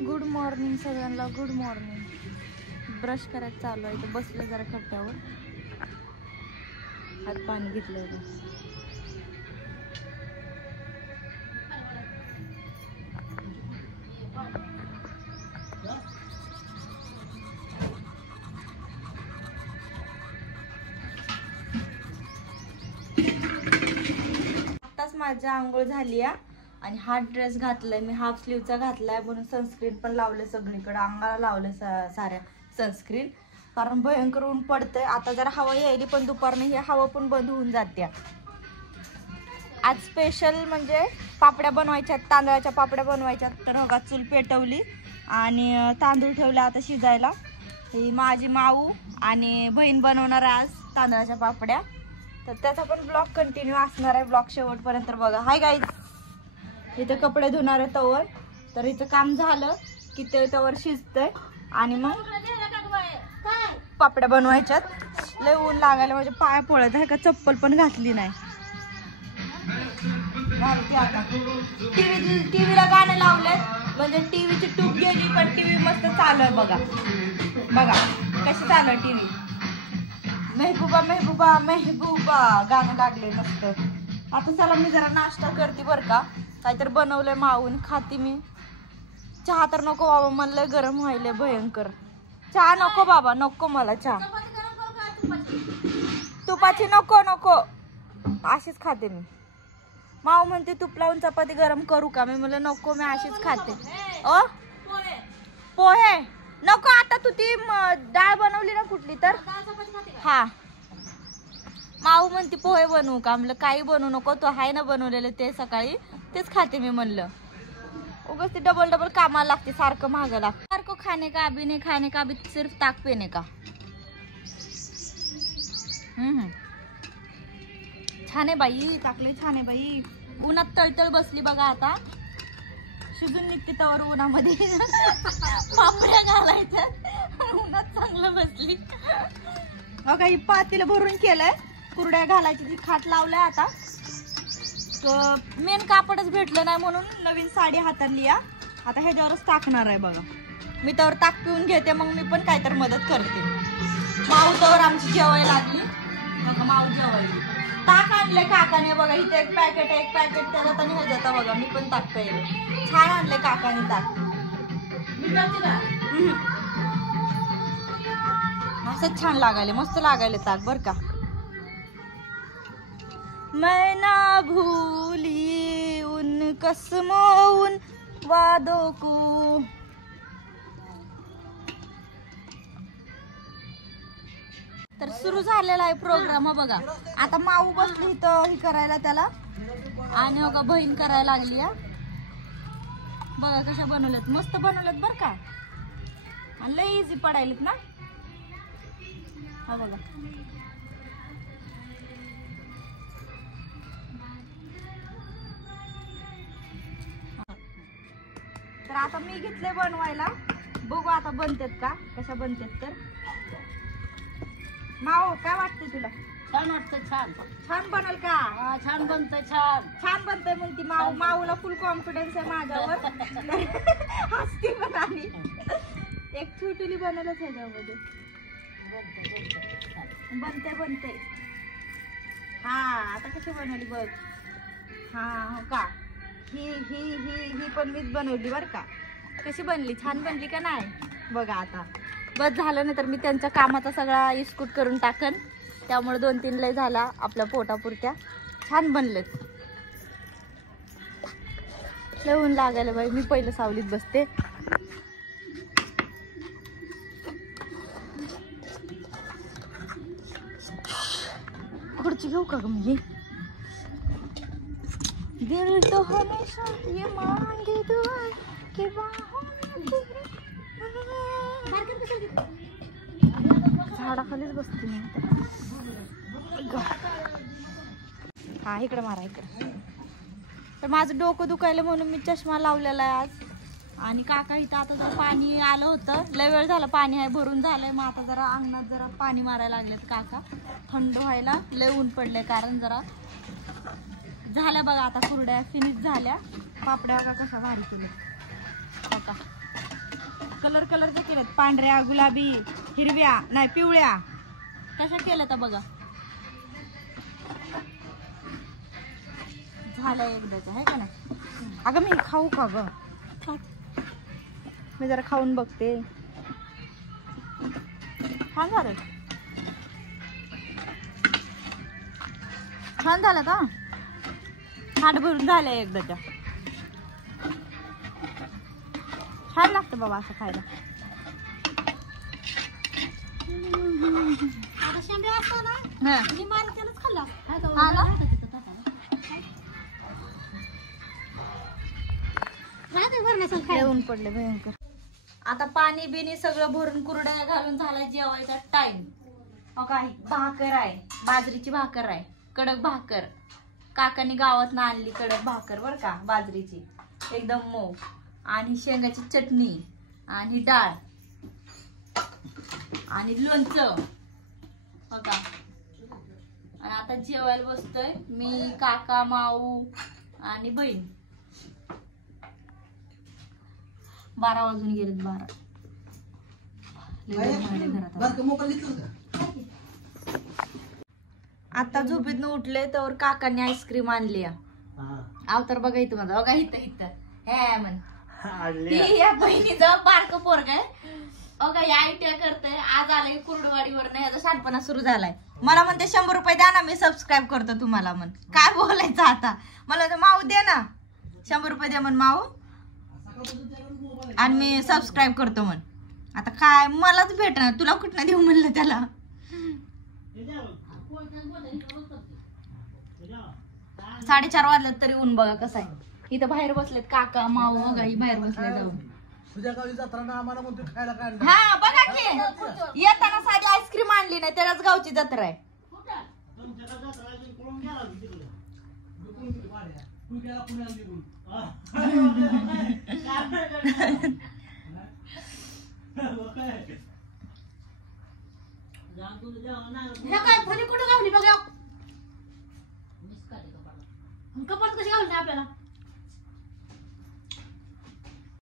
Good morning सगळ्यांना, good morning. Brush करायचं चालू आहे, तर बसले जरा कट्ट्यावर, हात पाणी घेतलं. आत्ताच माझी आंघोळ झाली आहे आणि हा ड्रेस घातलाय मी, हाफ स्लीवचा घातलाय, म्हणून सनस्क्रीन पण लावले सगळीकडे, अंगाला लावले साऱ्या सनस्क्रीन, कारण भयंकर ऊन पडतंय. आता जरा हवा यायली पण दुपारनं ही हवा पण बंद होऊन जाते. आज स्पेशल म्हणजे पापड्या बनवायच्या, तांदळाच्या पापड्या बनवायच्या. तर बघा चूल पेटवली आणि तांदूळ ठेवले आता शिजायला. ही माझी माऊ आणि बहीण बनवणार आहे आज तांदळाच्या पापड्या, तर त्याचा पण ब्लॉग कंटिन्यू असणार आहे, ब्लॉग शेवटपर्यंत बघा. हाय गाईज, इथं कपडे धुणारे तवर, तर इथं काम झालं की ते तवर शिजतंय आणि मग पापड्या बनवायच्यात. लय ऊन लागायला म्हणजे पाया पोळत आहे का, चप्पल पण घातली नाही. आता टीव्हीला गाणं लावलंय म्हणजे टीव्हीची ट्यूब गेली पण टीव्ही मस्त चालू आहे. बघा बघा कशी चालू आहे टीव्ही. मेहबूबा मेहबूबा मेहबूबा गाणं लागले मस्त. आता चला मी जरा नाश्ता करते बरं का, काहीतरी बनवलंय माऊन, खाते मी. चहा तर नको बाबा, मला गरम व्हायले भयंकर. चहा नको बाबा, नको मला चहा. तुपाची नको नको, अशीच खाते मी. माऊ म्हणते तूप लावून चपाती गरम करू का, मी म्हणलं नको, मी अशीच खाते. पोहे नको, आता तू ती डाळ बनवली ना कुठली तर, हा माऊ म्हणते पोहे बनवू का, म्हणलं काही बनवू नको, तो हाय ना बनवलेलं ते सकाळी, तेच खाते मी. म्हणलं उगाच ते डबल डबल कामाला लागते, सारखं महाग लागतं. सारखं खाणे का अभी नाही, खाणे का अभी सिर्फ ताक पिणे का. छान आहे बाई, टाकले छान आहे बाई. उन्हात तळतळ बसली बघा, आता शिजून निघते तवर उन्हामध्ये पापड्या घालायच्या, उन्हात चांगलं बसली. बघा ही पातेलं भरून केलंय, कुरड्या घालायची ती खाट लावलाय. आता मेन कापडच भेटलं नाही म्हणून नवीन साडी हाताळली. आता ह्याच्यावरच टाकणार आहे बघा. मी त्यावर ताक पिऊन घेते, मग मी पण काहीतरी मदत करते. माऊ तवर आमची जेवायला लागली बघा, माऊ जेवायला. ताक आणले काकाने बघा, इथे एक पॅकेट त्याच्यात आणि ह्याच्यात बघा, मी पण ताक प्यायले. छान आणले काकाने ताक, असंच छान लागायले, मस्त लागायले ताक बर का. मैं ना भूली उन कसमों उन वादों को. तर सुरू झालेला आहे प्रोग्राम बघा. आता माऊ बसली इथं ही करायला त्याला, आणि बघा बहीण करायला लागली. बघा कशा बनवल्यात, मस्त बनवल्यात बर का, आणि लय इझी पडायलेत ना. हा बघा तर आता मी घेतले बनवायला, बघू आता बनतेत का, कशा बनतेत. तर माऊ काय वाटते तुला? छान वाटतं. छान छान बनल का? छान बनतंय, छान छान बनतंय म्हणती माऊ. माऊला फुल कॉन्फिडन्स आहे माझ्यावर. हसती पण आणि एक छोटीली बनवलंच ह्याच्यामध्ये. बनते. हा आता कशी बनवली बघ. हा हो का, ही पण मीच बनवली बर का. कशी बनली, छान बनली का नाही बघा. आता बस झालं नाही तर मी त्यांच्या कामाचा सगळा इस्कूट करून टाकन, त्यामुळे 2-3 लय झाला आपल्या पोटापुरत्या. छान बनलेत. लय ऊन लागायला बाई, मी पहिलं सावलीत बसते. खुर्ची घेऊ का ग मी? दिल तो हमेशा ये मांगे दुआ के बाहों में झाडाखालीच बसते मी. हा इकडे मारा इकडे. तर माझं डोकं दुखायला म्हणून मी चष्मा लावलेला आहे आज. आणि काका इथं आता जरा पाणी आलं होतं, लय वेळ झालं पाणी आहे भरून झालंय. मग आता जरा अंगणात जरा पाणी मारायला लागलेत काका, थंड व्हायला. लय ऊन पडले कारण जरा झाल्या बघा. आता कुरड्या फिनिश झाल्या, पापड्या बघा कशा भारी केल्या. कलर कलरच्या केल्यात, पांढऱ्या, गुलाबी, हिरव्या, नाही पिवळ्या, कशा केल्या तर बघा. झालं एकदाच आहे का नाही. अगं मी खाऊ का ग, मी जरा खाऊन बघते. छान झालं, छान झालं का, हात भरून झालंय एकदाच्या. छान लागतं बाबा असं खायला. हा. हा ना? ऊन पडले भयंकर. आता पाणी बिनी सगळं भरून कुरड्या घालून झाला जेवायचा टाइम. काही भाकर आहे, बाजरीची भाकर आहे, कडक भाकर. काकांनी गावात आणली कडक भाकर बर का, बाजरीची एकदम मऊ, आणि शेंगाची चटणी आणि डाळ आणि लोणचं बघा. आणि आता जेवायला बसतोय मी, काका, माऊ आणि बहीण. 12 वाजून गेलेत, 12. आता झोपेतनं उठले तर काकांनी आईस्क्रीम आणली. अवतार बघा इथं माझा, बघा इथं इथं हे म्हण. या बहिणीचं बारकं पोरग आहे बघा, या आयटीआय करतय. आज आलंय कुर्डवाडीवर, नाही याचा शानपणा सुरू झालाय. मला म्हणते 100 रुपये द्या ना, मी सबस्क्राईब करतो तुम्हाला. म्हण काय बोलायचं आता, मला तर माऊ दे ना, 100 रुपये द्या म्हण माऊ, आणि मी सबस्क्राईब करतो म्हण. आता काय मलाच भेटणार, तुला कुठनं देऊ म्हणलं त्याला. 4:30 वाजल्यात तरी ऊन बघा कसं आहे. इथं बाहेर बसलेत काका, माऊ बघा, ही बाहेर बसले जाऊन. तुझ्या गावी जत्रा ना आम्हाला म्हणतो खायला काय. हा बघा की, येताना साधी आईस्क्रीम आणली नाही, त्यालाच गावची जत्रा आहे. काय फली कुठं गावली बघा, कपाट कशी गावली आपल्याला.